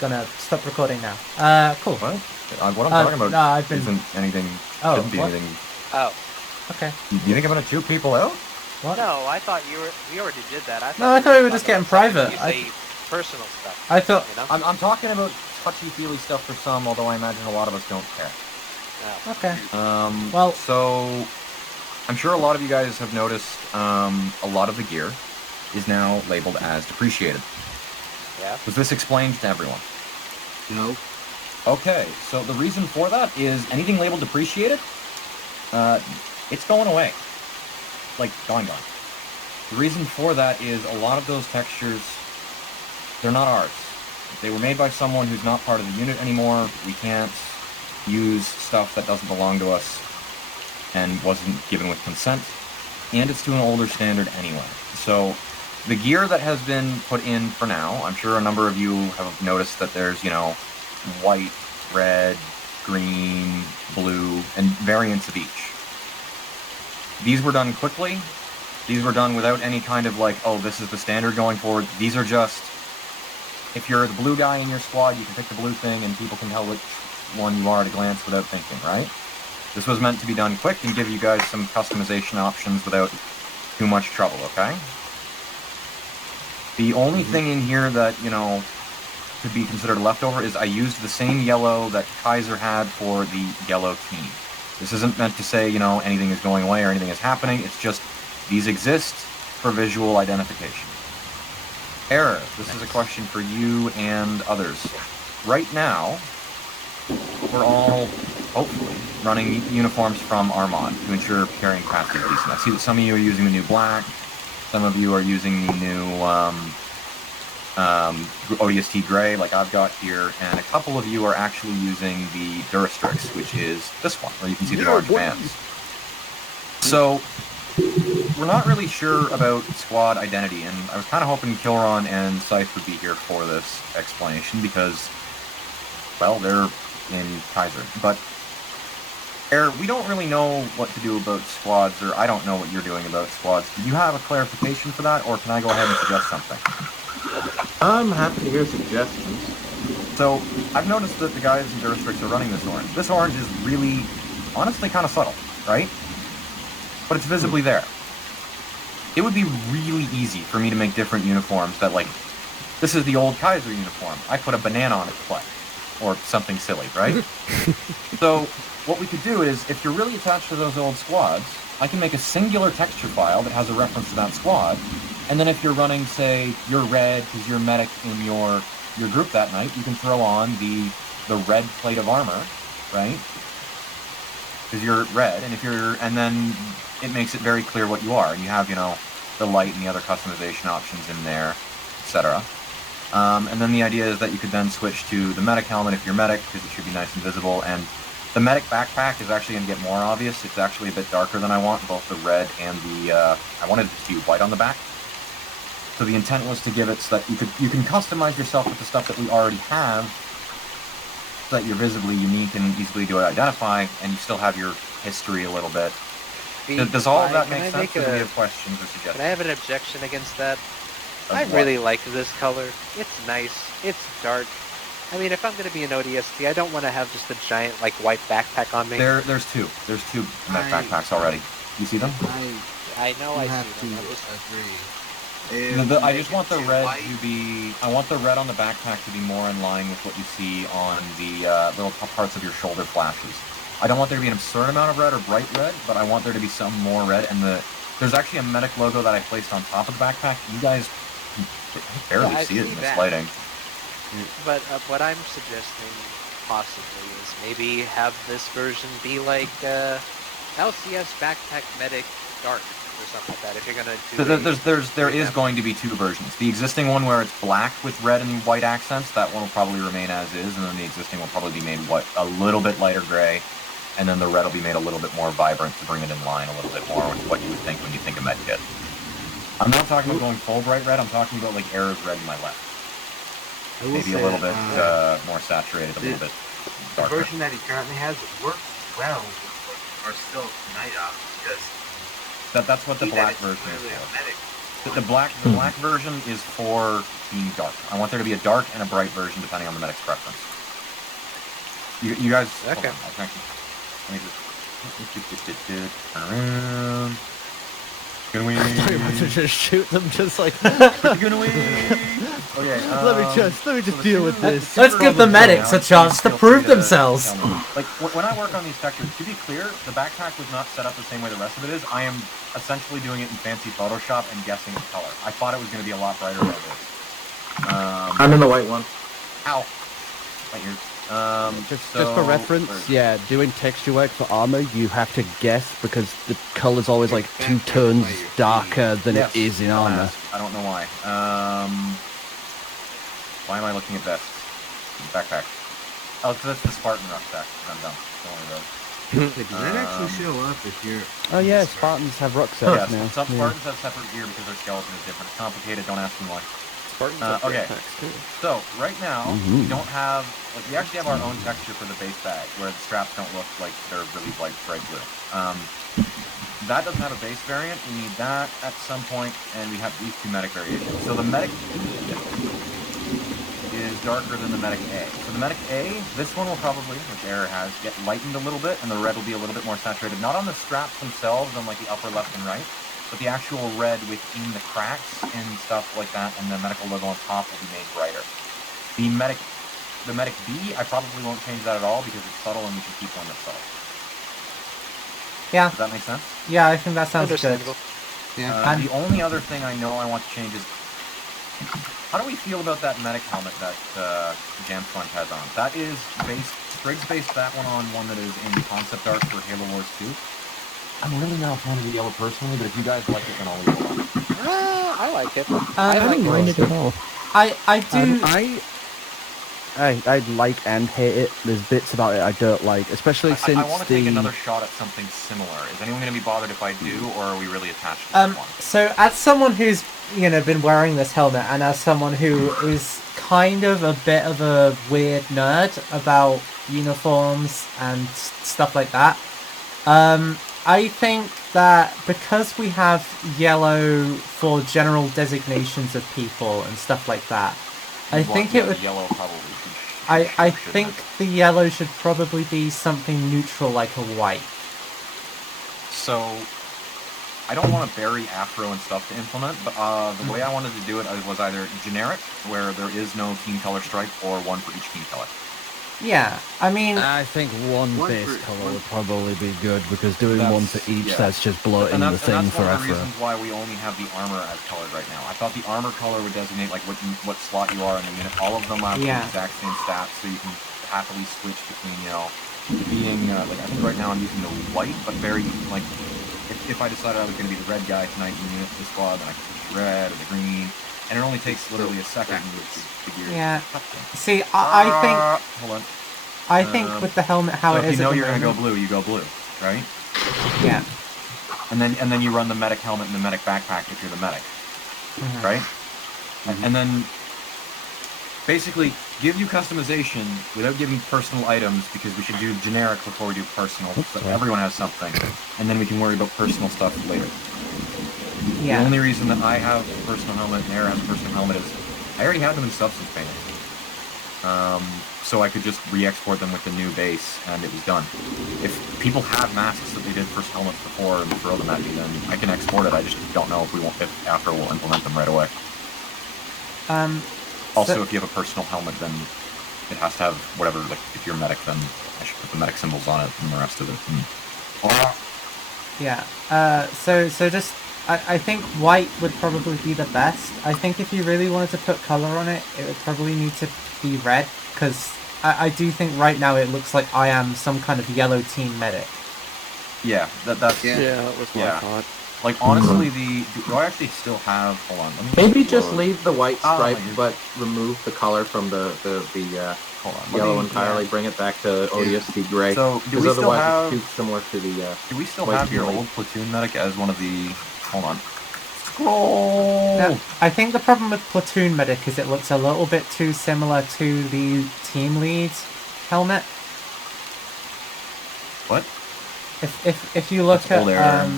gonna stop recording now. Cool. What? What I'm talking about no, I've been... isn't anything. Oh, shouldn't be what? anything. Oh. Okay. You think I'm gonna chew people out? What? No, I thought you were. We already did that. No, I thought we were just getting private. You say personal stuff. I thought... You know? I'm talking about touchy-feely stuff for some, although I imagine a lot of us don't care. No. Okay. Well, so I'm sure a lot of you guys have noticed a lot of the gear is now labeled as depreciated. Yeah. Was this explained to everyone? No. Okay, so the reason for that is anything labeled depreciated, it's going away. Like, gone. The reason for that is a lot of those textures, they're not ours. They were made by someone who's not part of the unit anymore. We can't use stuff that doesn't belong to us and wasn't given with consent, and it's to an older standard anyway. So the gear that has been put in for now, I'm sure a number of you have noticed that there's, white, red, green, blue, and variants of each. These were done quickly. These were done without any kind of oh, this is the standard going forward. These are just, if you're the blue guy in your squad, you can pick the blue thing and people can tell which one you are at a glance without thinking, right? This was meant to be done quick and give you guys some customization options without too much trouble, okay? The only thing in here that, could be considered a leftover is I used the same yellow that Kaiser had for the yellow team. This isn't meant to say, anything is going away or anything is happening. It's just these exist for visual identification. Error, this is a question for you and others. Right now, we're all, hopefully, running uniforms from our mod to ensure carrying capacity is decent. I see that some of you are using the new black, some of you are using the new ODST gray, like I've got here, and a couple of you are actually using the Durastrix, which is this one, where you can see the orange bands. So, we're not really sure about squad identity, and I was kind of hoping Kilron and Scythe would be here for this explanation, because, well, they're in Kaiser. But, we don't really know what to do about squads, or I don't know what you're doing about squads. Do you have a clarification for that, or can I go ahead and suggest something? I'm happy to hear suggestions. So, I've noticed that the guys in Durastrix are running this orange. This orange is really, honestly, kind of subtle, right? But it's visibly there. It would be really easy for me to make different uniforms that, this is the old Kaiser uniform. I put a banana on it to play. Or something silly, right? So, what we could do is, if you're really attached to those old squads, I can make a singular texture file that has a reference to that squad, and then if you're running, say, you're red because you're medic in your group that night, you can throw on the red plate of armor, right? Because you're red, and then it makes it very clear what you are, and you have, the light and the other customization options in there, etc. And then the idea is that you could then switch to the medic helmet if you're medic, because it should be nice and visible, and the medic backpack is actually going to get more obvious. It's actually a bit darker than I want, both the red and the, I wanted it to be white on the back. So the intent was to give it so that you can customize yourself with the stuff that we already have, so that you're visibly unique and easily to identify, and you still have your history a little bit. Does all of that make sense, or do we have questions or suggestions? Can I have an objection against that? I really like this color. It's nice. It's dark. I mean, if I'm going to be an ODST, I don't want to have just a giant, white backpack on me. There's two. There's two backpacks already. You see them? I know I have see them. to agree. I just want the red to be. I want the red on the backpack to be more in line with what you see on the little parts of your shoulder flashes. I don't want there to be an absurd amount of red or bright red, but I want there to be some more red. And there's actually a medic logo that I placed on top of the backpack. You guys can barely see it in this lighting. But what I'm suggesting possibly is maybe have this version be like LCS Backpack Medic Dark or something like that. If you're gonna do there is going to be two versions. The existing one where it's black with red and white accents, that one will probably remain as is, and then the existing will probably be made a little bit lighter gray, and then the red will be made a little bit more vibrant to bring it in line a little bit more with what you would think when you think of medkit. I'm not talking about going full bright red. I'm talking about Error's red in my left. Maybe a little bit more saturated, a little bit darker. The version that he currently has works well with our still night ops, because that's what the black version is for. The black version is for being dark. I want there to be a dark and a bright version depending on the medic's preference. You guys. Okay. Hold on, I can actually, let me just turn around. Can we? to just shoot them, just like. Can we? Okay. let me just deal with this. Let's give the medics a chance to prove themselves. Like when I work on these textures, to be clear, the backpack was not set up the same way the rest of it is. I am essentially doing it in fancy Photoshop and guessing the color. I thought it was going to be a lot brighter than it is. I'm in the white one. Ow. Right here. Just for reference, yeah, doing texture work for armor, you have to guess because the color's always like 2 tones darker than Yes, it is in don't armor. ask. I don't know why. Why am I looking at this? Backpack. Oh, because that's the Spartan rucksack. I'm dumb. Don't worry about it. Does that actually show up if you're... Oh yeah, Spartans have rucksacks Yes, now. some Yeah. Spartans have separate gear because their skeleton is different. It's complicated. Don't ask me why. Spartans have okay. backpacks too. So right now Mhm. we don't have. Like, we actually have our own texture for the base bag, where the straps don't look like they're really bright blue. That doesn't have a base variant. We need that at some point, and we have these 2 medic variations. So the medic is darker than the medic A. So the medic A, this one will probably, which Error has, get lightened a little bit, and the red will be a little bit more saturated. Not on the straps themselves, on like the upper left and right, but the actual red within the cracks and stuff like that, and the medical logo on top will be made brighter. The medic B, I probably won't change that at all because it's subtle and we can keep one that's subtle. Yeah, Does that make sense? yeah, I think that sounds good. Understandable. Yeah. The only other thing I know I want to change is, how do we feel about that medic helmet that Jam Sponge has on? That is Spriggs based that one that is in concept art for Halo Wars 2. I'm really not a fan of the yellow personally, but if you guys like it, then I'll leave it on. I like it. I don't mind it at all. I do. I like and hate it. There's bits about it I don't like, especially since I want to the... take another shot at something similar. Is anyone going to be bothered if I do, or are we really attached to this one? So as someone who's been wearing this helmet, and as someone who is kind of a bit of a weird nerd about uniforms and stuff like that, I think that because we have yellow for general designations of people and stuff like that, I think it would. Yellow probably. I think the yellow should probably be something neutral like a white. So, I don't want to bury Afro and stuff to implement, but the way I wanted to do it was either generic, where there is no team color stripe, or one for each team color. Yeah, I mean, I think one base color would probably be good, because doing one for each, yeah. that's just bloating the thing that's for one of the Afro. reasons why we only have the armor as colored right now. I thought the armor color would designate like what slot you are in the unit. All of them have the exact same stats, so you can happily switch between, being like I think right now I'm using the white, but very like if I decided I was going to be the red guy tonight in the squad, then I could switch the red or the green, and it only takes literally a second to move the gear. yeah. See, I think. Hold on. I think with the helmet how So it if is. you know at the you're going to go moment- blue, you go blue, right? Yeah. And then you run the medic helmet and the medic backpack if you're the medic, Mhm. right? And then basically give you customization without giving personal items, because we should do generic before we do personal, so everyone has something, and then we can worry about personal stuff later. Yeah. The only reason that I have a personal helmet and Air has a personal helmet is I already had them in substance painting. So I could just re-export them with the new base, and it was done. If people have masks that they did first helmets before and throw them at me, then I can export it. I just don't know if Afro will implement them right away. Also, so- if you have a personal helmet, then it has to have whatever. Like, if you're medic, then I should put the medic symbols on it and the rest of it. Yeah. So just I think white would probably be the best. I think if you really wanted to put color on it, it would probably need to be red, because I do think right now it looks like I am some kind of yellow team medic. Yeah, that's Yeah, that was my thought. Like, honestly, do I actually still have? Hold on, let me Maybe just load. leave the white stripe, you're- but remove the color from the Hold on, let yellow me- entirely. Bring it back to ODST gray. So, do Because we still otherwise have? it's too similar to the. Do we still white have your team old platoon medic as one of the? Hold on. Scroll. Now, I think the problem with platoon medic is it looks a little bit too similar to the team lead helmet. What? If you look That's old at era.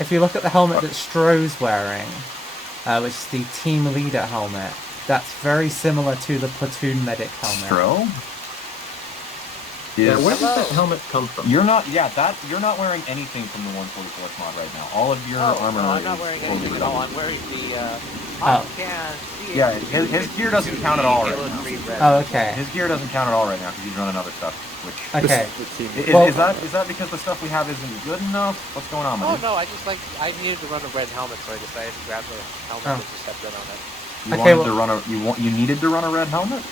if you look at the helmet that Stroh's wearing, which is the team leader helmet, that's very similar to the platoon medic helmet. Stro? Yeah, Is- where does that helmet come from? You're not wearing anything from the 144th mod right now. All of your armor No, I'm is not wearing totally anything at all. redundant. I'm wearing the Oh. Yeah, his gear doesn't count at all right now. Oh, okay. His gear doesn't count at all right now because he's running other stuff. Which Okay. is, is that because the stuff we have isn't good enough? What's going on, Oh man? no, I needed to run a red helmet, so I decided to grab the helmet Oh. that just had red on it. You needed to run a red helmet?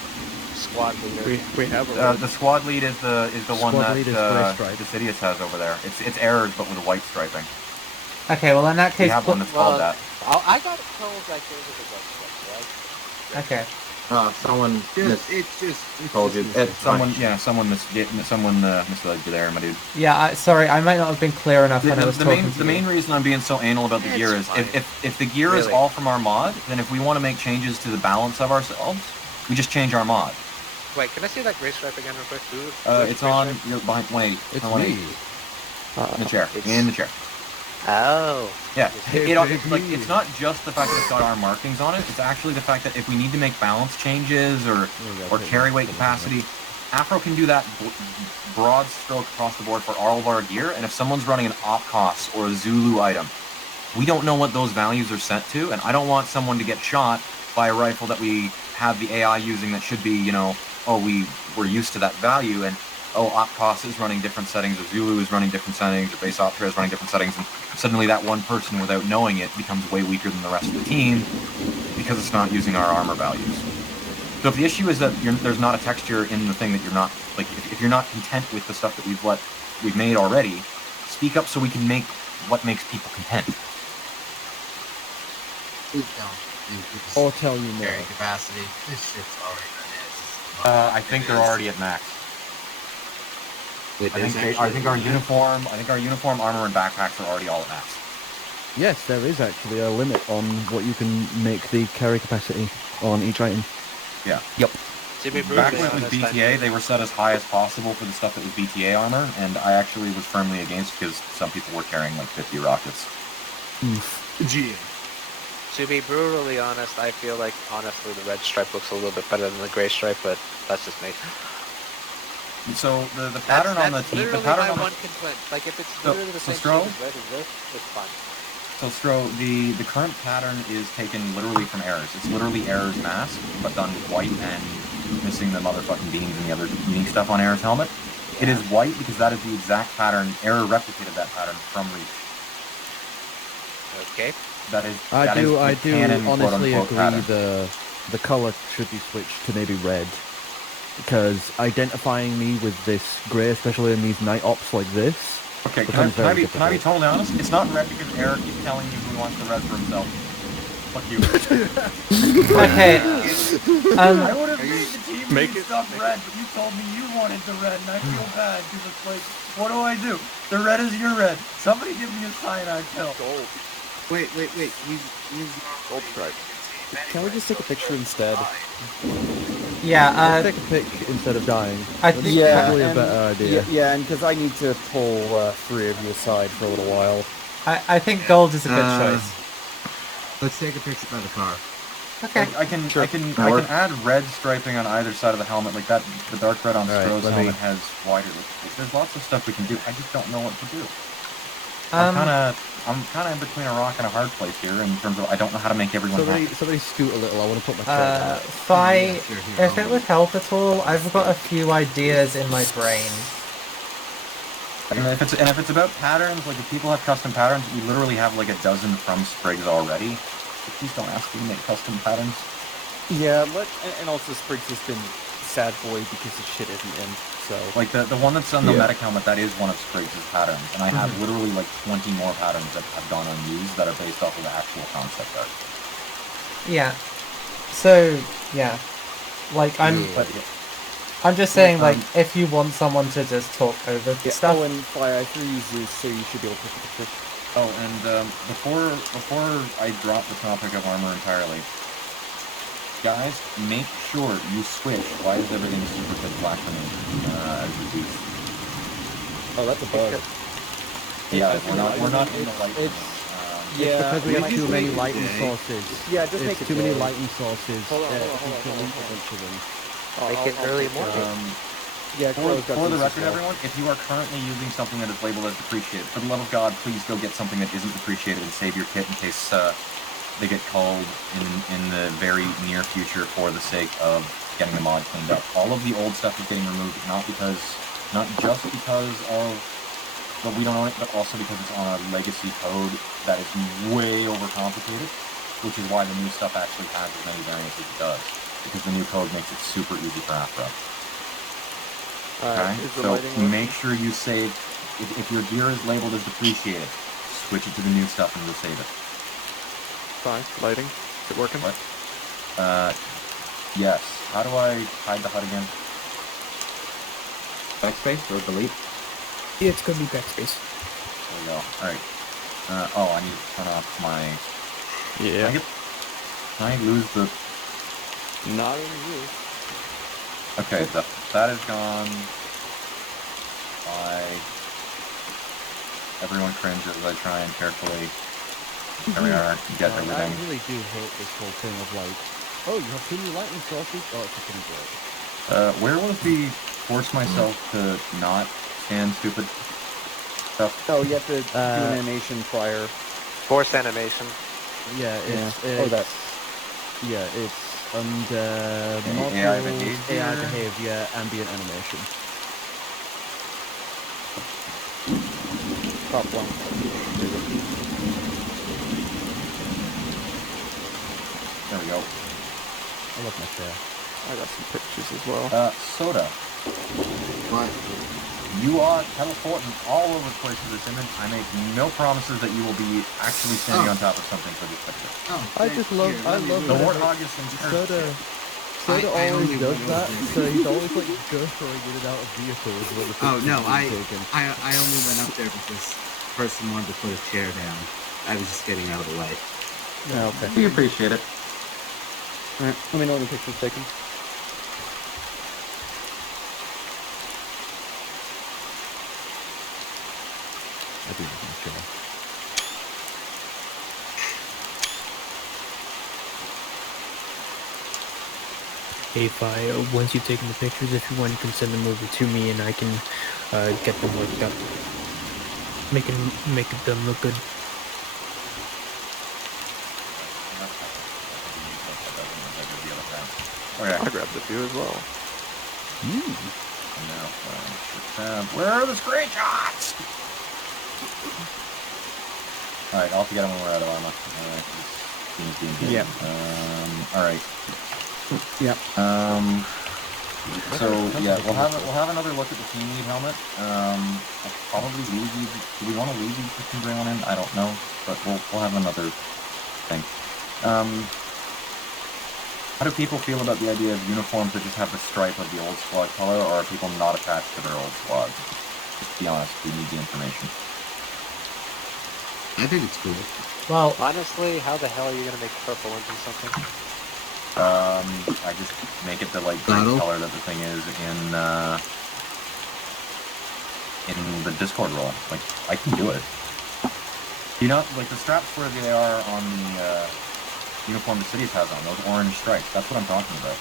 Squad leader. We have a The squad lead is the one Squad that lead is gray stripe. Sidious has over there. It's errors but with white striping. Okay, well in that We case, have one that's called that. I got told like there was a red strip, right? okay. Someone It's told you. just Someone misled you there, my dude. Yeah, sorry, I might not have been clear enough when I was talking to The you. main reason I'm being so anal about the gear It's is fine. if the gear is Really. all from our mod, then if we want to make changes to the balance of ourselves, we just change our mod. Wait, can I see that gray stripe again real quick? It's on your behind. Wait, It's on me. in the chair. In the chair. Oh. Yeah, Hey, it's not just the fact that it's got our markings on it. It's actually the fact that if we need to make balance changes or carry weight capacity, Afro can do that broad stroke across the board for all of our gear. And if someone's running an Opcos or a Zulu item, we don't know what those values are set to, and I don't want someone to get shot by a rifle that we have the AI using that should be, we're used to that value, and Opcos is running different settings, or Zulu is running different settings, or Base Optra is running different settings, and suddenly that one person, without knowing it, becomes way weaker than the rest of the team because it's not using our armor values. So if the issue is that there's not a texture in the thing that you're not, like, if you're not content with the stuff that we've made already, speak up so we can make what makes people content. Please don't. Or tell you more. Carrying capacity. This shit's already I think they're already at max. I think our uniform, armor, and backpacks are already all at max. Yes, there is actually a limit on what you can make the carry capacity on each item. Yeah. Yep. To be Back brutally when it was honest, BTA, they were set as high as possible for the stuff that was BTA armor, and I actually was firmly against because some people were carrying like 50 rockets. GM. To be brutally honest, I feel like honestly the red stripe looks a little bit better than the gray stripe, but that's just me. So the pattern on the That's team, the literally pattern my on one complaint. Like if it's So- literally the so same Stro? shade as red as this, it's fine. So Stro, the current pattern is taken literally from errors. It's literally errors mask, but done white and missing the motherfucking beams and the other unique stuff on errors helmet. It is white because that is the exact pattern. Error replicated that pattern from Reach. Okay. That is. I that is do the canon, honestly quote-unquote, agree pattern. the color should be switched to maybe red. Because identifying me with this grey, especially in these night ops like this, Okay, becomes can I very be difficult. totally honest? It's not red because Eric keeps telling you who he wants the red for himself. Fuck you. Okay. I would have made the team Make lead it- stuff red, but you told me you wanted the red, and I feel bad because it's like, what do? The red is your red. Somebody give me a cyanide pill. gold. Wait. He's Gold stripe. Can we just take a picture instead? Yeah, take a pic instead of dying. I That's think probably a better idea. Yeah, and because I need to pull 3 of you aside for a little while. I think gold is a good choice. Let's take a picture by the car. Okay. I can add red striping on either side of the helmet, like that. The dark red on All right, Stroh's let me- helmet has wider. There's lots of stuff we can do. I just don't know what to do. Um, I'm kind of in between a rock and a hard place here in terms of I don't know how to make everyone happy. Somebody scoot a little. I want to put my shirt Fi, if it would help at all, I've got a few ideas in my brain. And if it's about patterns, like if people have custom patterns, we literally have like a dozen from Sprigs already. So please don't ask me to make custom patterns. Yeah, and also Spriggs has been sad boy because his shit isn't in. So Like the one that's on the Yeah. medic helmet, that is one of Spriggs' patterns, and I have literally like 20 more patterns that have gone unused that are based off of the actual concept art. Yeah. So, yeah. Like, I'm just saying, like, if you want someone to just talk over stuff. Oh, and Fire, I threw you Zeus, so you should be able to take a picture. Oh, and before I drop the topic of armor entirely, guys, make sure you switch. Why is everything super pitch black for me? As reduced. Oh, that's a bug. Yeah, we're not in the light. It's Because we Yeah, have just too many make it lighting day. sources. Yeah, just make It's it too many day. lighting sources. Hold on, if hold on, you hold on, delete hold a on. bunch of them. Make it early morning. Yeah, Crow's got For the these as record, well. everyone, if you are currently using something that is labeled as depreciated, for the love of God, please go get something that isn't depreciated and save your kit in case they get called in the very near future for the sake of getting the mod cleaned up. All of the old stuff is getting removed, not just because of we don't own it, but also because it's on a legacy code that is way overcomplicated, which is why the new stuff actually has as many variants as it does, because the new code makes it super easy for Afro. Okay, Is the so lighting working? make sure you save, if your gear is labeled as depreciated, switch it to the new stuff and we'll save it. Fine. Lighting. Is it working? What? Yes. How do I hide the HUD again? Backspace or delete? Yeah, it's gonna be backspace. There we go. Alright. I need to turn off my... Yeah. Can I lose the... Not in you. Okay, that is gone. Everyone cringes as I try and carefully... There we are. Get I everything. really do hate this whole thing of like, oh, you have too many lighting sources. Oh, it's fucking great. Where was the force myself to not stand stupid stuff? Oh, you have to do an Uh, animation prior. Force animation. Yeah, it's that. it's under Okay, AI modules, behavior. AI behavior, ambient animation. Top one. There we go. I love my chair. I got some pictures as well. Soda. What? You are teleporting all over the place with this image. I make no promises that you will be actually standing on top of something for this picture. Oh, I just love, I love The whenever warthog is some Soda I always only does went that, over so he's always like going in and out of vehicles when the Oh no, picture's being taken. I only went up there because the person wanted to put a chair down. I was just getting out of the way. Yeah, okay. We appreciate it. Alright, let me know when the picture's taken. I do love my chair. Hey, once you've taken the pictures, if you want, you can send them over to me, and I can get them worked up, make them look good. Okay. I grabbed a few as well. Where are the screenshots? Alright, I'll have to get them when we're out of armor. Yep. Alright. Yep. So yeah, we'll have another look at the team lead helmet. I'll probably leave these. Do we want to leave these 15 gray one in? I don't know, but we'll have another thing. How do people feel about the idea of uniforms that just have the stripe of the old squad color, or are people not attached to their old squads? Just be honest, we need the information. I think it's cool. Well, Honestly, how the hell are you gonna make purple into something? I just make it the like green Bottle? color that the thing is in the Discord role. Like, I can do it. You know, like the straps where they are on the uniform the Cities has on, those orange stripes. That's what I'm talking about.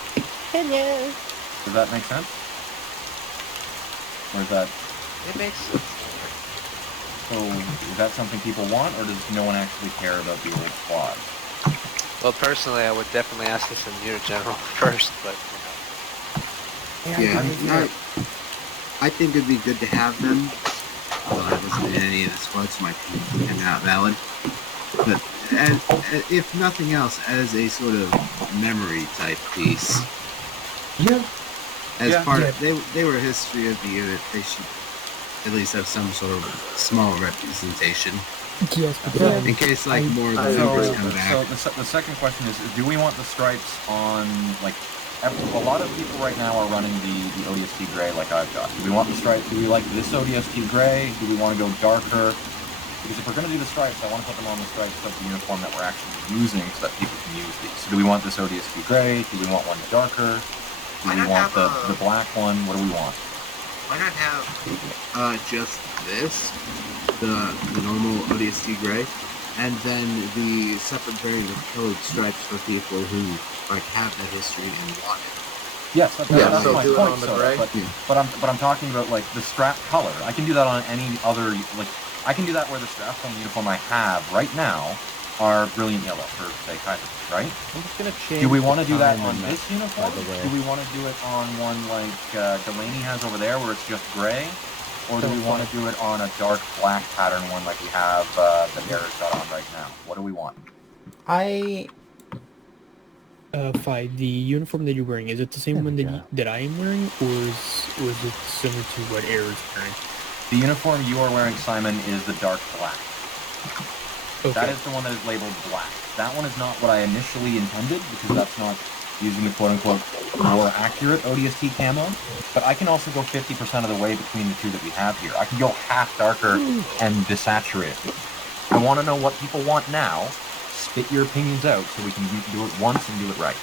Hello. Does that make sense? Or is that... It makes sense. So, is that something people want, or does no one actually care about the old squad? Well, personally, I would definitely ask this in your general first, but Yeah, I think it'd be good to have them. Well, I wasn't in any of the squads, so my opinion is not valid. But if nothing else, as a sort of memory type piece. Yeah. As Yeah. part of they were a history of the unit. They should at least have some sort of small representation Yes, in case like more of the members come back. So the second question is, do we want the stripes on, like, a lot of people right now are running the ODST gray like I've got. Do we want the stripes? Do we like this ODST gray? Do we want to go darker? Because if we're going to do the stripes, I want to put them on the stripes of the uniform that we're actually using so that people can use these. So do we want this ODST gray? Do we want one darker? Do Why we not want have the black one? What do we want? Why not have just this, the normal ODST gray, and then the separate variant of colored stripes for people who like have that history and want it. Yes, that's so my do it point. on the So, gray. but I'm talking about like the strap color. I can do that on any other like I can do that where the straps on the uniform I have right now are brilliant yellow for say Kaiser, right? I'm just gonna change. Do we want to the do that time on and this uniform? by the way. Do we want to do it on one like Delaney has over there where it's just gray? Or do we want to do it on a dark black pattern one like we have that Eric's got on right now? What do we want? Fi, the uniform that you're wearing, is it the same one that I am wearing, or is it similar to what Air is wearing? The uniform you are wearing, Simon, is the dark black. Okay. That is the one that is labeled black. That one is not what I initially intended, because that's not using the quote-unquote more accurate ODST camo. But I can also go 50% of the way between the two that we have here. I can go half darker and desaturated. I want to know what people want now. Spit your opinions out so we can do it once and do it right.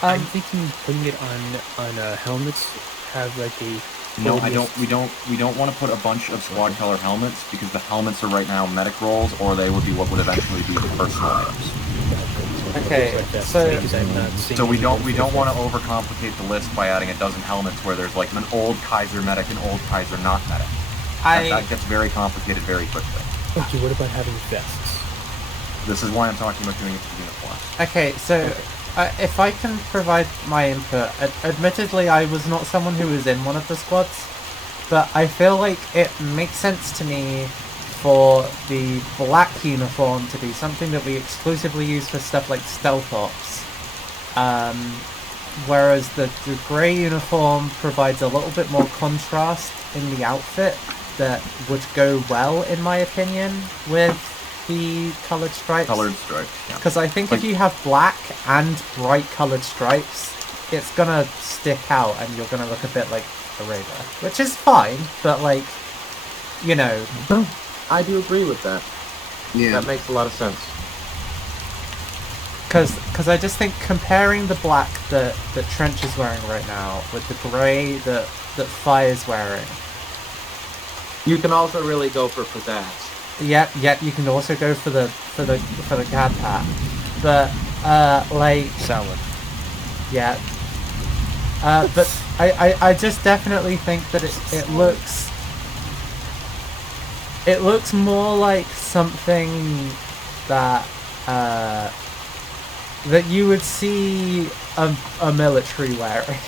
I'm thinking putting it on helmets, have like a... No, I don't. We don't want to put a bunch of squad color helmets because the helmets are right now medic rolls, or they would be what would eventually be the personal items. Okay, So we don't want to overcomplicate the list by adding a dozen helmets where there's like an old Kaiser medic, an old Kaiser not medic. That gets very complicated very quickly. Okay, what about having vests? This is why I'm talking about doing it for uniform. Okay, so if I can provide my input, admittedly I was not someone who was in one of the squads, but I feel like it makes sense to me for the black uniform to be something that we exclusively use for stuff like stealth ops. Whereas the grey uniform provides a little bit more contrast in the outfit that would go well, in my opinion, with the coloured stripes. Coloured stripes, yeah. Because I think if you have black and bright coloured stripes, it's gonna stick out and you're gonna look a bit like a raider. Which is fine, but like, you know... I do agree with that. Yeah. That makes a lot of sense. Because I just think comparing the black that Trench is wearing right now with the grey that Fi is wearing... You can also really go for pizzazz. Yep, you can also go for the cad hat. But like salad. Yeah. But I just definitely think that it looks more like something that that you would see a military wearing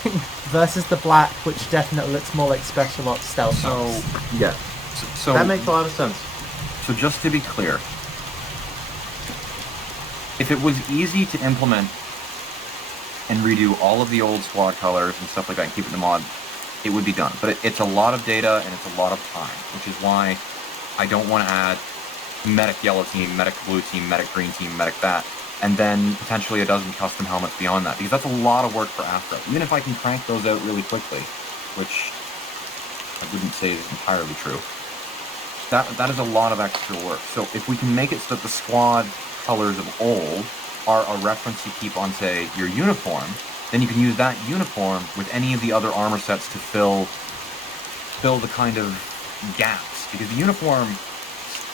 versus the black, which definitely looks more like special ops stealth. Yeah. So that makes a lot of sense. So just to be clear, if it was easy to implement and redo all of the old squad colors and stuff like that and keep it in the mod, it would be done. But it's a lot of data and it's a lot of time, which is why I don't want to add medic yellow team, medic blue team, medic green team, medic that, and then potentially a dozen custom helmets beyond that, because that's a lot of work for Afro. Even if I can crank those out really quickly, which I wouldn't say is entirely true, that is a lot of extra work. So if we can make it so that the squad colors of old are a reference you keep on, say, your uniform, then you can use that uniform with any of the other armor sets to fill the kind of gaps. Because the uniform,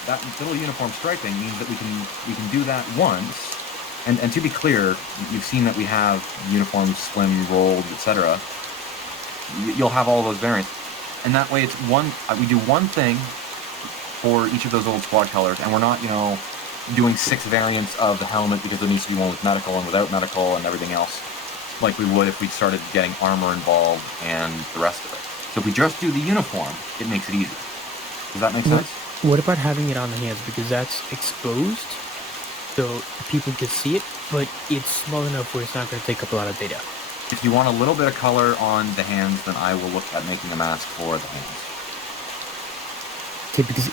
that little uniform striping means that we can do that once. And to be clear, you've seen that we have uniforms, slim, rolled, etc. You'll have all those variants. And that way it's we do one thing for each of those old squad colors, and we're not, doing 6 variants of the helmet because there needs to be one with medical and without medical and everything else, like we would if we started getting armor involved and the rest of it. So if we just do the uniform, it makes it easy. Does that make sense? What about having it on the hands? Because that's exposed, so people can see it, but it's small enough where it's not going to take up a lot of data. If you want a little bit of color on the hands, then I will look at making a mask for the hands. Okay, because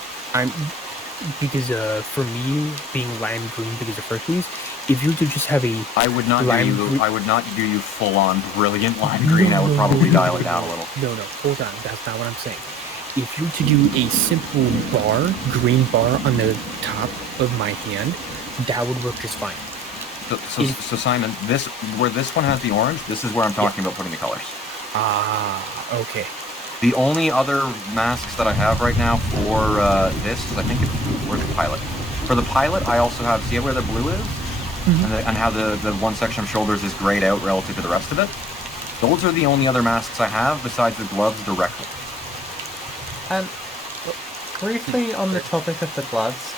for me, being lime green because of Hercules, if you could just have a I would not do you full on brilliant lime green. I would probably dial it down a little. No, hold on. That's not what I'm saying. If you were to do a simple green bar on the top of my hand, that would work just fine. So Simon, where this one has the orange, this is where I'm talking about putting the colors. Ah, okay. The only other masks that I have right now for this is, I think, where's the pilot? For the pilot, I also have, see where the blue is? And how the one section of shoulders is grayed out relative to the rest of it? Those are the only other masks I have besides the gloves directly. And briefly on the topic of the gloves,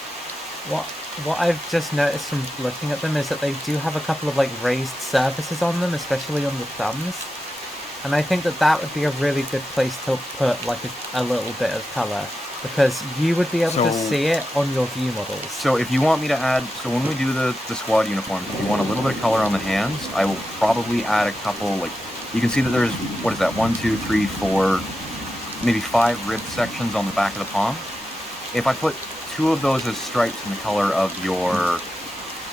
what I've just noticed from looking at them is that they do have a couple of like raised surfaces on them, especially on the thumbs. And I think that would be a really good place to put like a little bit of colour, because you would be able to see it on your view models. So if you want me to add, so when we do the squad uniforms, if you want a little bit of color on the hands, I will probably add a couple, like, you can see that there's, what is that, 1, 2, 3, 4, maybe 5 ribbed sections on the back of the palm. If I put 2 of those as stripes in the color of your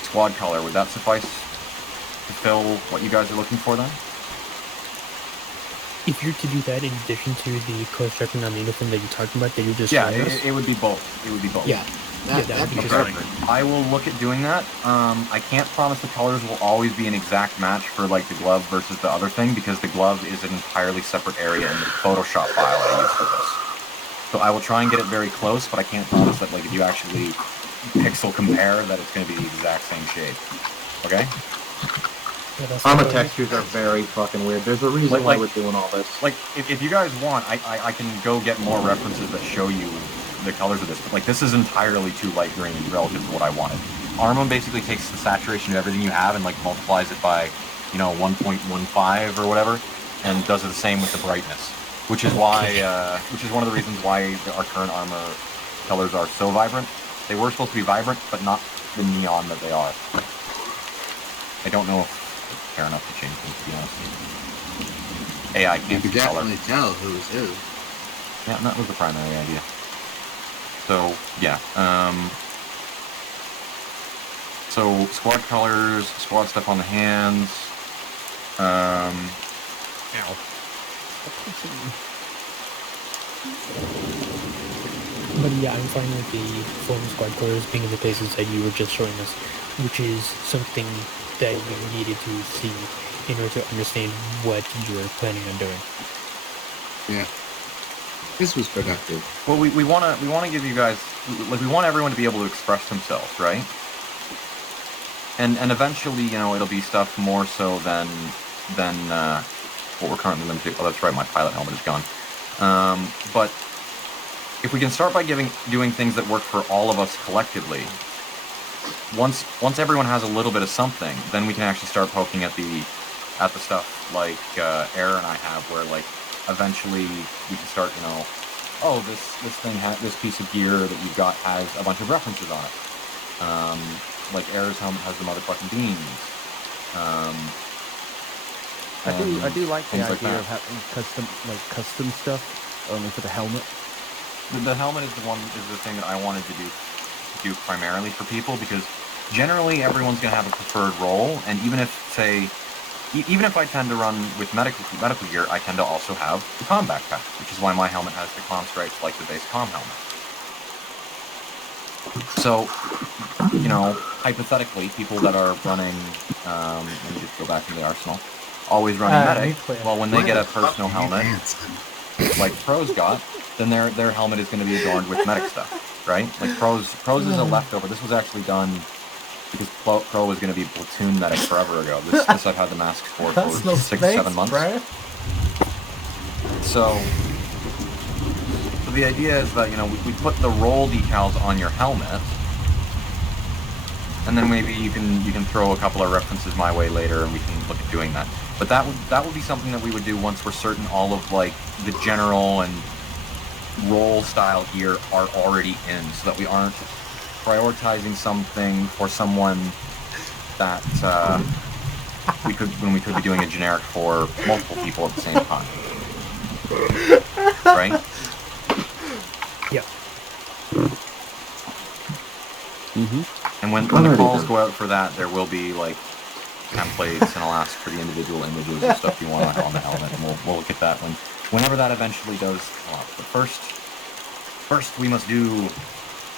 squad color, would that suffice to fill what you guys are looking for then? If you're to do that in addition to the color striping on the uniform that you're talking about, that you just yeah, it would be both. It would be both. Yeah, that'd be perfect. I will look at doing that. I can't promise the colors will always be an exact match for like the glove versus the other thing, because the glove is an entirely separate area in the Photoshop file I use for this. So I will try and get it very close, but I can't promise that like if you actually pixel compare that it's going to be the exact same shade. Okay? Armor textures are very fucking weird. There's a reason why we're doing all this. Like, if you guys want, I can go get more references that show you the colors of this. But, like, this is entirely too light green relative to what I wanted. Arma basically takes the saturation of everything you have and, like, multiplies it by, 1.15 or whatever, and does the same with the brightness. Which is why, which is one of the reasons why our current Arma colors are so vibrant. They were supposed to be vibrant, but not the neon that they are. I don't know if care enough to change them, to be honest. AI can't You see color. can definitely tell who's who. Yeah, and that was the primary idea. So, yeah. So, squad colors, squad stuff on the hands. Ow. But yeah, I'm fine with the form squad colors being in the places that you were just showing us, which is something that we needed to see in order to understand what you were planning on doing. Yeah. This was productive. Well, we want to give you guys, like, we want everyone to be able to express themselves, right? And eventually, it'll be stuff more so than what we're currently limited to. Oh, that's right, my pilot helmet is gone. But if we can start by doing things that work for all of us collectively, once everyone has a little bit of something, then we can actually start poking at the stuff like Air and I have, where like eventually we can start, oh, this piece of gear that you've got has a bunch of references on it. Like Air's helmet has the motherfucking beams. I do like the things like idea that. of having custom stuff only for the helmet. The helmet is the thing that I wanted to do primarily for people, because generally everyone's going to have a preferred role, and even if I tend to run with medical gear, I tend to also have the comm backpack, which is why my helmet has the comm stripes like the base comm helmet. So, hypothetically, people that are running, let me just go back into the arsenal, always running medic, well, when they get a personal helmet, like Pro's got, then their helmet is going to be adorned with medic stuff, right? Like Pro's is a leftover. This was actually done because Pro was going to be platoon medic forever ago. This I've had the masks for 6-7 months. Bro. So the idea is that we put the role decals on your helmet, and then maybe you can throw a couple of references my way later, and we can look at doing that. But that would be something that we would do once we're certain all of like the general and role style gear are already in, so that we aren't prioritizing something for someone that we could be doing a generic for multiple people at the same time. Right? Yeah. And when the calls go out for that, there will be like templates, and I'll ask for the individual images and stuff you want on the helmet, and we'll look at that whenever that eventually does come up. But first we must do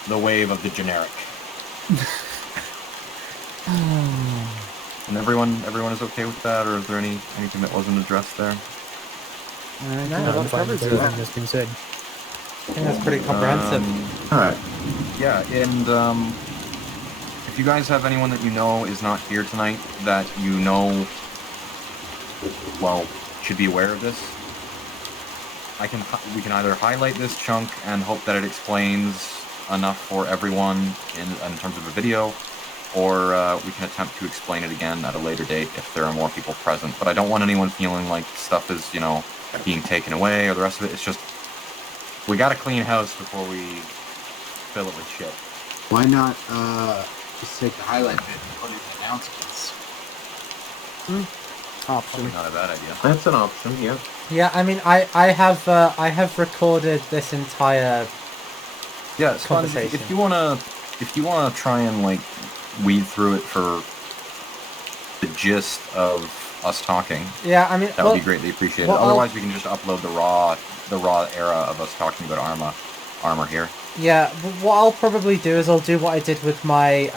the wave of the generic. And everyone is okay with that, or is there anything that wasn't addressed there? I'm fine with everything that's been said. I think that's pretty comprehensive. Alright. Yeah, and if you guys have anyone that you know is not here tonight, that you know, well, should be aware of this, we can either highlight this chunk and hope that it explains enough for everyone in terms of a video, or we can attempt to explain it again at a later date if there are more people present. But I don't want anyone feeling like stuff is, you know, being taken away or the rest of it. It's just, we gotta clean house before we fill it with shit. Why not just take the highlight bit and put it in announcements? Option. Probably not a bad idea. That's an option, yeah. Yeah, I mean, I have recorded this entire Yeah, Scott, conversation. if you wanna try and like weed through it for the gist of us talking, Yeah, I mean, that would be greatly appreciated. well, Otherwise, we can just upload the raw era of us talking about armor here. Yeah, but what I'll probably do is I'll do what I did with my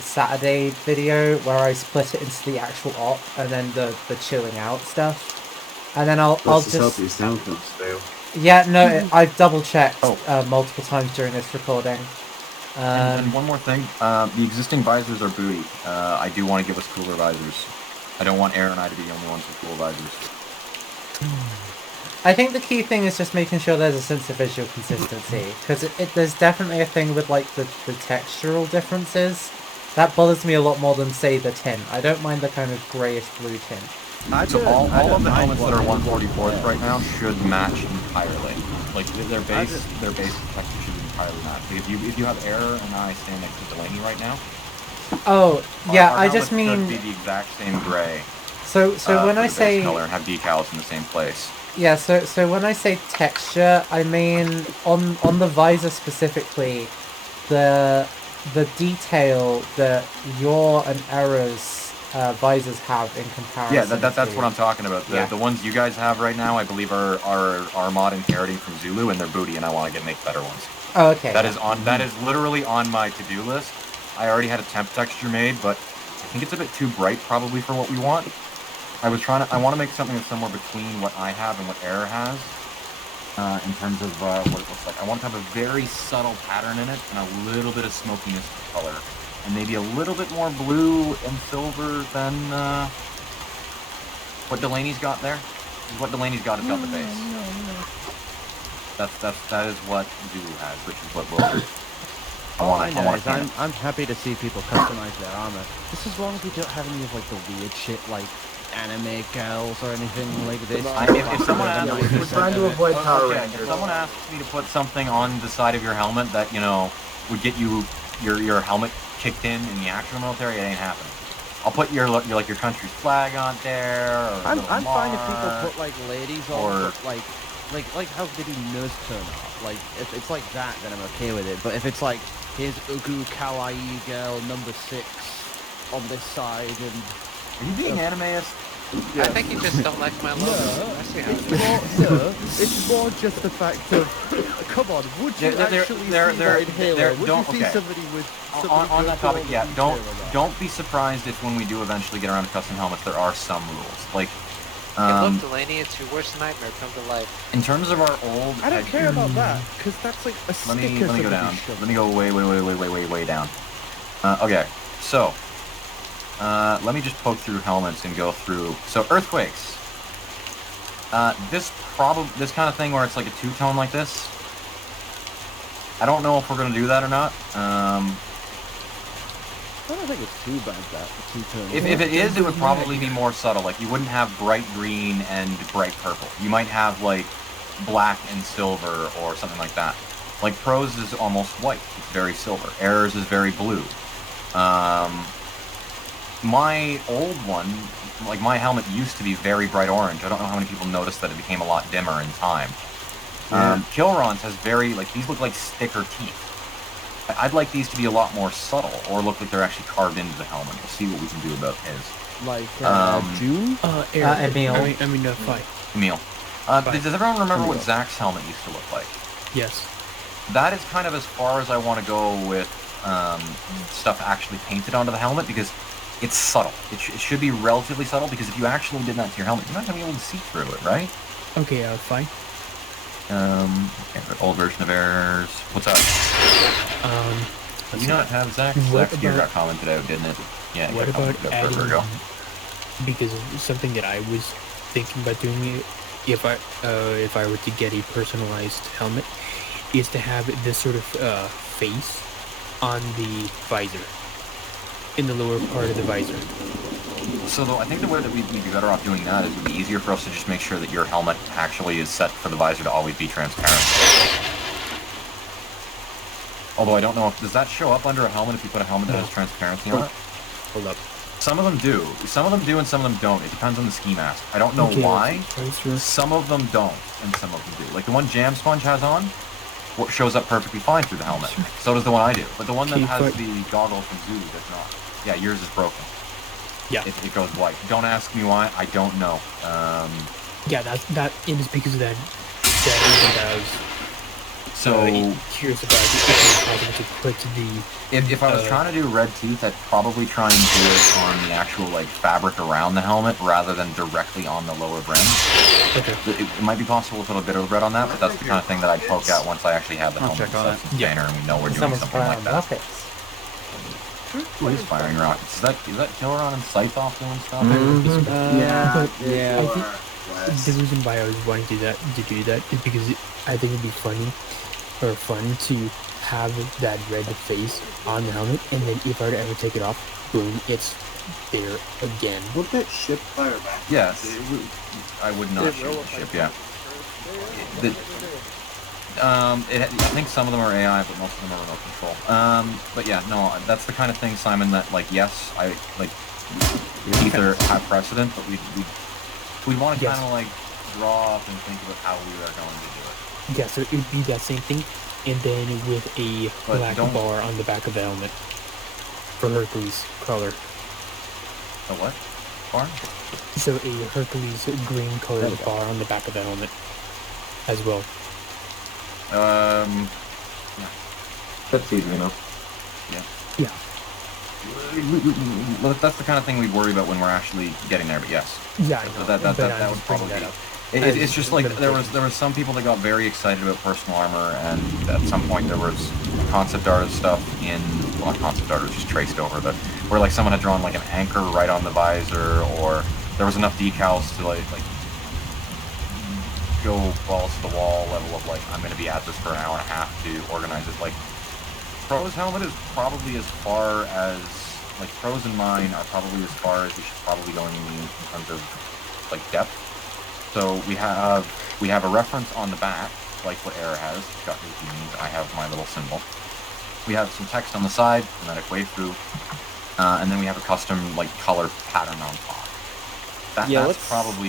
Saturday video, where I split it into the actual op and then the chilling out stuff, and then I'll Let's just help your sound comes through. yeah, no, I've double checked Oh. multiple times during this recording. And one more thing, the existing visors are booty. I do want to give us cooler visors. I don't want Aaron and I to be the only ones with cool visors. I think the key thing is just making sure there's a sense of visual consistency, because there's definitely a thing with like the textural differences that bothers me a lot more than say the tint. I don't mind the kind of greyish blue tint. So all of the helmets that are 144s right now should match entirely. Like their base texture should entirely match. Like if you have Error and I stand next to Delaney right now. Oh yeah, our I just helmets mean should be the exact same gray. so when for I the base say color and have decals in the same place. yeah, so when I say texture, I mean on the visor specifically, the detail that your and Error's visors have in comparison. Yeah, that's to, what I'm talking about. The ones you guys have right now, I believe are mod inheriting from Zulu, and they're booty, and I want to make better ones. Oh, okay. That is literally on my to-do list. I already had a temp texture made, but I think it's a bit too bright probably for what we want. I want to make something that's somewhere between what I have and what Error has, in terms of what it looks like. I want to have a very subtle pattern in it and a little bit of smokiness to color, and maybe a little bit more blue and silver than what Delaney's got there. What Delaney's got has got the base. That is what Zulu has, which is what we'll. I'm happy to see people customize their armor. Just as long as we don't have any of like the weird shit like anime girls or anything like this. If someone asks, We're trying to avoid Power if Rangers. someone asks me to put something on the side of your helmet that, you know, would get you your helmet kicked in the actual military, it ain't happening. I'll put your country's flag on there. Or I'm fine if people put like ladies on, or- but like how they do nurse turn off. Like if it's like that, then I'm okay with it. But if it's like here's Ugu Kawaii girl number 6 on this side and. Are you being animeist? I think you just don't like my logo. I see how it is. It's more just the fact of, come on, would you actually see that in Halo? Would you see somebody with on that topic? Yeah, detail or not? don't be surprised if when we do eventually get around to custom helmets, there are some rules. Like, Look, Delaney, it's your worst nightmare come to life. in terms of our old. I don't care about that, because that's like a Let me sticker. go down. Let me go way down. Okay, so. Let me just poke through helmets and go through. So earthquakes. This kind of thing where it's like a two-tone like this. I don't know if we're gonna do that or not. I don't think it's too bad that the two-tone. If it is, it would probably be more subtle. Like you wouldn't have bright green and bright purple. You might have like black and silver or something like that. Like Pros is almost white. It's very silver. Errors is very blue. My old one, like my helmet used to be very bright orange. I don't know how many people noticed that it became a lot dimmer in time. Kilron's has very, like, these look like sticker teeth. I'd like these to be a lot more subtle, or look like they're actually carved into the helmet. We'll see what we can do about his. Like, June? Emil. I mean, Fight. Emil. Does everyone remember what Zach's helmet used to look like? Yes. That is kind of as far as I want to go with stuff actually painted onto the helmet, because it's subtle. It should be relatively subtle, because if you actually did that to your helmet, you're not going to be able to see through it, right? Okay, fine. Okay, the old version of errors. What's up? Did you not have Zach? What Zach's gear about- got commented out, didn't it? Yeah, it What got about commented out forever adding? ago. Because something that I was thinking about doing, if I were to get a personalized helmet, is to have this sort of face on the visor, in the lower part of the visor. So though, I think the way that we'd be better off doing that is it would be easier for us to just make sure that your helmet actually is set for the visor to always be transparent. Although I don't know if does that show up under a helmet if you put a helmet that has transparency on it. Hold up. Some of them do. Some of them do and some of them don't. It depends on the ski mask. I don't know why. Some of them don't and some of them do. Like the one Jam Sponge has on, what shows up perfectly fine through the helmet. So does the one I do. But the one that Okay, has but- the goggle from Zoo does not. Yeah, yours is broken. Yeah. It goes white. Don't ask me why. I don't know. Yeah, that it is because of that isn't as So curious about it. It's possible to put the if I was trying to do red tooth, I'd probably try and do it on the actual like fabric around the helmet rather than directly on the lower brim. okay. It might be possible to put a bit of red on that, but that's the kind of thing that I'd poke out once I actually have the I'll helmet check on it. container and we know we're doing Someone's something like firing that. rockets. Who is firing rockets? Is that Killeron and Scythe off doing stuff? Yeah, yeah. I think the reason why I was wanting to do that is because I think it'd be funny or fun to have that red face on the helmet, and then if I were to ever take it off, boom, it's there again. Would that ship fire back? Yes, I would not shoot the ship. Yeah. I think some of them are AI, but most of them are remote control. But yeah, no, that's the kind of thing, Simon. That like, yes, I like either have precedent, but we want to Yes. kind of like draw up and think about how we are going to do it. Yeah, so it would be that same thing, and then with a But black don't- bar on the back of the helmet for Hercules color. The what? Barn? So a Hercules green colored bar on the back of the helmet as well. That's easy enough. Yeah. Well, that's the kind of thing we worry about when we're actually getting there. But yes, Yeah, I know. that but I'm would just bringing probably that be. up. It's just like there was some people that got very excited about personal armor, and at some point there was concept art stuff not concept art, it was just traced over, but where like someone had drawn like an anchor right on the visor, or there was enough decals to like go balls to the wall level of like I'm going to be at this for an hour and a half to organize it. Like Pro's helmet is probably as far as like Pro's and mine are probably as far as we should probably go in terms of like depth. So we have a reference on the back, like what Era has. It's got his means. I have my little symbol. We have some text on the side, phonetic way through, and then we have a custom like color pattern on top. That's probably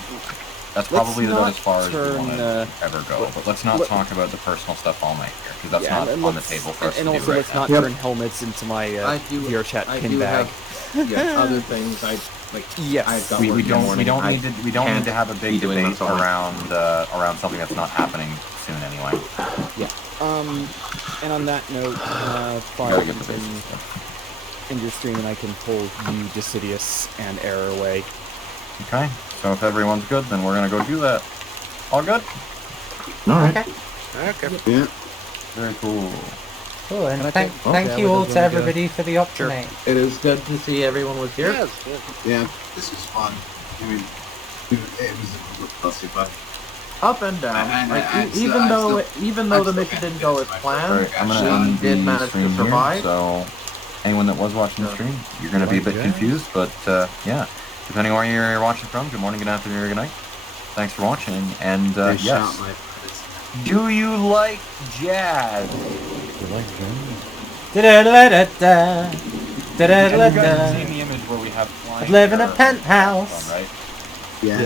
about as far as we want to ever go. But let's not talk about the personal stuff all night here, because that's not on the table for us to and do also, right let's now. not turn helmets into my VR chat I pin do bag. have other things Yes. I've got We work in the don't morning. need to have a big be doing debate this all around something that's not happening soon anyway. And on that note, fire Gotta get the basics done. in your stream, and I can pull you, Decidius, and Error away. Okay, so if everyone's good, then we're gonna go do that. All good? All right. Okay. Yeah. Very cool. Cool, and I thank take- okay, you we're all just to gonna go. everybody for the option. It is good to see everyone was here. Yeah, it's good. Yeah, this was fun. I mean, it was mostly fun. Up and down. I Even though the still mission can't didn't get go to as my planned, Alright, I'm gonna Actually, end did the manage to stream here, survive. so anyone that was watching the stream, you're gonna be a bit Yeah. confused, but yeah. Depending on where you're watching from, good morning, good afternoon, or good night. Thanks for watching, and They yes. shot my friends. Do you like jazz? Da-da-da-da-da. Have you guys Da-da-da-da. seen the image where we have flying I live in a air penthouse. on, right? Yes.